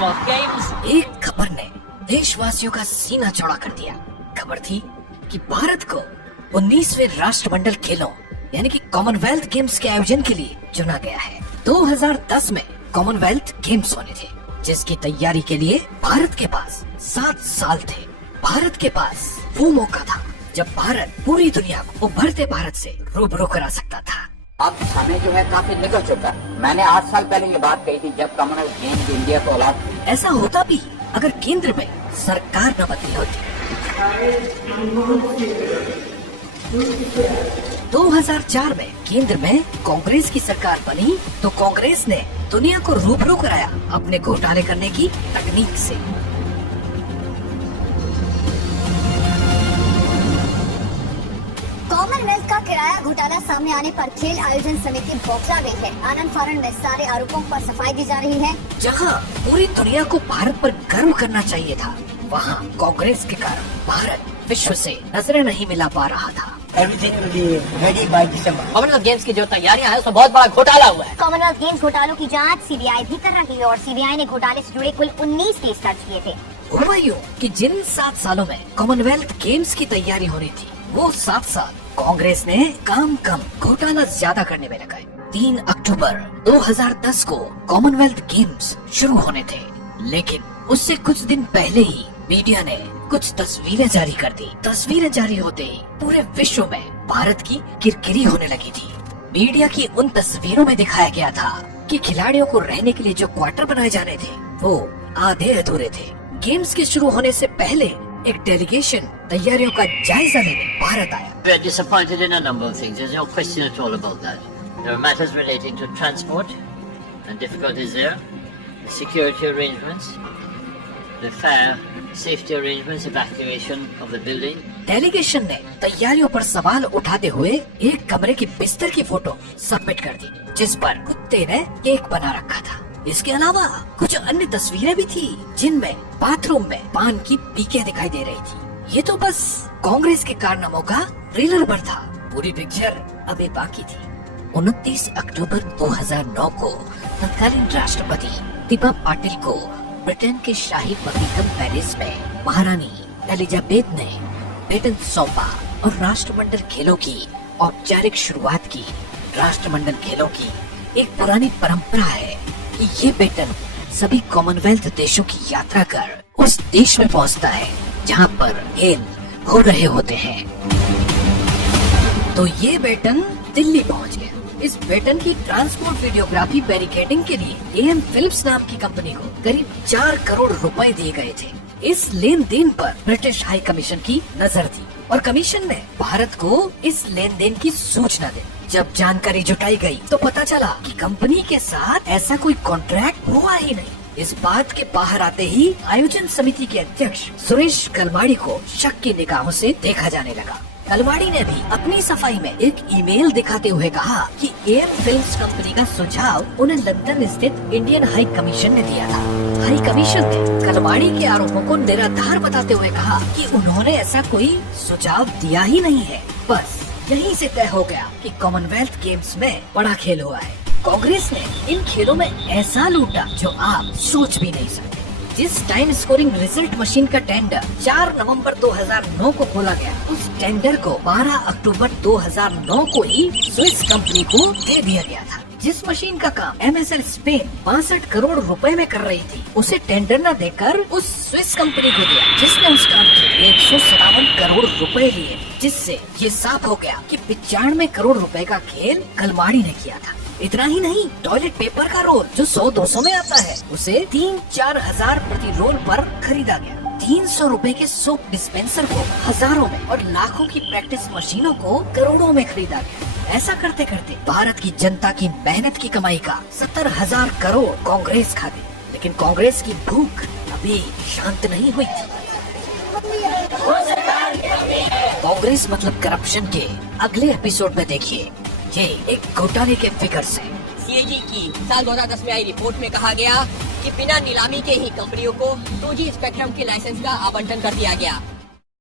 Commonwealth Games. एक खबर ने देशवासियों का सीना चौड़ा कर दिया। खबर थी कि भारत को 19वें राष्ट्रमंडल खेलों यानी कि कॉमनवेल्थ गेम्स के आयोजन के लिए चुना गया है। 2010 में कॉमनवेल्थ गेम्स होने थे, जिसकी तैयारी के लिए भारत के पास 7 साल थे। भारत के पास वो मौका था जब भारत पूरी दुनिया को उभरते भारत से रूबरू करा सकता था। अब समय जो है काफी निकल चुका। मैंने 8 साल पहले ये बात कही थी जब कॉमनवेल्थ गेम्स इंडिया को अलाट। ऐसा होता भी अगर केंद्र में सरकार न बदली होती। 2004 में केंद्र में कांग्रेस की सरकार बनी तो कांग्रेस ने दुनिया को रूबरू कराया अपने घोटाले करने की तकनीक से। कॉमनवेल्थ का किराया घोटाला सामने आने पर खेल आयोजन समिति बौखला गई है। आनंद फानन में सारे आरोपों पर सफाई दी जा रही है। जहां पूरी दुनिया को भारत पर गर्व करना चाहिए था, वहां कांग्रेस के कारण भारत विश्व से नजरें नहीं मिला पा रहा था। Everything will be ready by December. Commonwealth games की जो तैयारियां हैं उसमें बहुत बड़ा घोटाला हुआ है। कॉमनवेल्थ गेम्स घोटालों की जांच सीबीआई भी कर रही है और सीबीआई ने घोटाले से जुड़े कुल 19 केस दर्ज किए थे। हुआ यूं कि जिन 7 सालों में कॉमनवेल्थ गेम्स की तैयारी होनी थी, वो 7 साल कांग्रेस ने काम कम घोटाला ज्यादा करने में लगाए। 3 अक्टूबर 2010 को कॉमनवेल्थ गेम्स शुरू होने थे, लेकिन उससे कुछ दिन पहले ही मीडिया ने कुछ तस्वीरें जारी कर दी। तस्वीरें जारी होते ही पूरे विश्व में भारत की किरकिरी होने लगी थी। मीडिया की उन तस्वीरों में दिखाया गया था कि खिलाड़ियों को रहने के लिए जो क्वार्टर बनाए जाने थे वो आधे अधूरे थे। गेम्स के शुरू होने से पहले एक डेलीगेशन तैयारियों का जायजा लेने भारत आया। We are disappointed in a number of things. There's no question at all about that. There are matters relating to transport and difficulties there, the security arrangements, the fire safety arrangements, evacuation of the building. Delegation ने तैयारियों पर सवाल उठाते हुए एक कमरे की बिस्तर की फोटो सबमिट कर दी, जिस पर कुत्ते ने केक बना रखा था। इसके अलावा कुछ अन्य तस्वीरें भी थी, जिनमें बाथरूम में पान की पीके दिखाई दे रही थी। ये तो बस कांग्रेस के कारनामों का ट्रेलर पर था, पूरी पिक्चर अभी बाकी थी। 29 अक्टूबर 2009 को तत्कालीन राष्ट्रपति दीपा पाटिल को ब्रिटेन के शाही बकिंघम पैलेस में महारानी एलिजाबेथ ने बेटन सौंपा और राष्ट्रमंडल खेलों की औपचारिक शुरुआत की। राष्ट्रमंडल खेलों की एक पुरानी परंपरा है कि ये बेटन सभी कॉमनवेल्थ देशों की यात्रा कर उस देश में पहुंचता है जहां पर खेल हो रहे होते हैं। तो ये बेटन दिल्ली पहुंच गया। इस बेटन की ट्रांसपोर्ट वीडियोग्राफी बैरिकेडिंग के लिए एएम फिल्म्स नाम की कंपनी को करीब 4 करोड़ रुपए दिए गए थे। इस लेन देन पर ब्रिटिश हाई कमीशन की नजर थी और कमीशन ने भारत को इस लेन देन की सूचना दी। जब जानकारी जुटाई गई तो पता चला कि कंपनी के साथ ऐसा कोई कॉन्ट्रैक्ट हुआ ही नहीं। इस बात के बाहर आते ही आयोजन समिति के अध्यक्ष सुरेश कलमाड़ी को शक की निगाहों से देखा जाने लगा। कलवाड़ी ने भी अपनी सफाई में एक ईमेल दिखाते हुए कहा कि एएम फिल्म्स कंपनी का सुझाव उन्हें लंदन स्थित इंडियन हाई कमीशन ने दिया था। हाई कमीशन ने कलवाड़ी के आरोपों को निराधार बताते हुए कहा कि उन्होंने ऐसा कोई सुझाव दिया ही नहीं है। बस यहीं से तय हो गया कि कॉमनवेल्थ गेम्स में बड़ा खेल हुआ है। कांग्रेस ने इन खेलों में ऐसा लूटा जो आप सोच भी नहीं सकते। जिस टाइम स्कोरिंग रिजल्ट मशीन का टेंडर 4 नवंबर 2009 को खोला गया, उस टेंडर को 12 अक्टूबर 2009 को ही स्विस कंपनी को दे दिया गया था। जिस मशीन का काम एमएसएल स्पेन 62 करोड़ रुपए में कर रही थी, उसे टेंडर न देकर उस स्विस कंपनी को दिया, जिसने उस काम के 157 करोड़ रुपए लिए, जिससे ये साफ हो गया कि 95 करोड़ रुपए का खेल कलमाड़ी ने किया था। इतना ही नहीं, टॉयलेट पेपर का रोल जो 100-200 में आता है, उसे 3-4 हजार प्रति रोल पर खरीदा गया। 300 रुपए के सोप डिस्पेंसर को हजारों में और लाखों की प्रैक्टिस मशीनों को करोड़ों में खरीदा गया। ऐसा करते करते भारत की जनता की मेहनत की कमाई का 70,000 करोड़ कांग्रेस खा गई। लेकिन कांग्रेस की भूख अभी शांत नहीं हुई थी। कांग्रेस मतलब करप्शन के अगले एपिसोड में देखिए ये एक घोटाले के फिगर से। सीएजी की साल 2010 में आई रिपोर्ट में कहा गया कि बिना नीलामी के ही कंपनियों को 2G स्पेक्ट्रम के लाइसेंस का आवंटन कर दिया गया।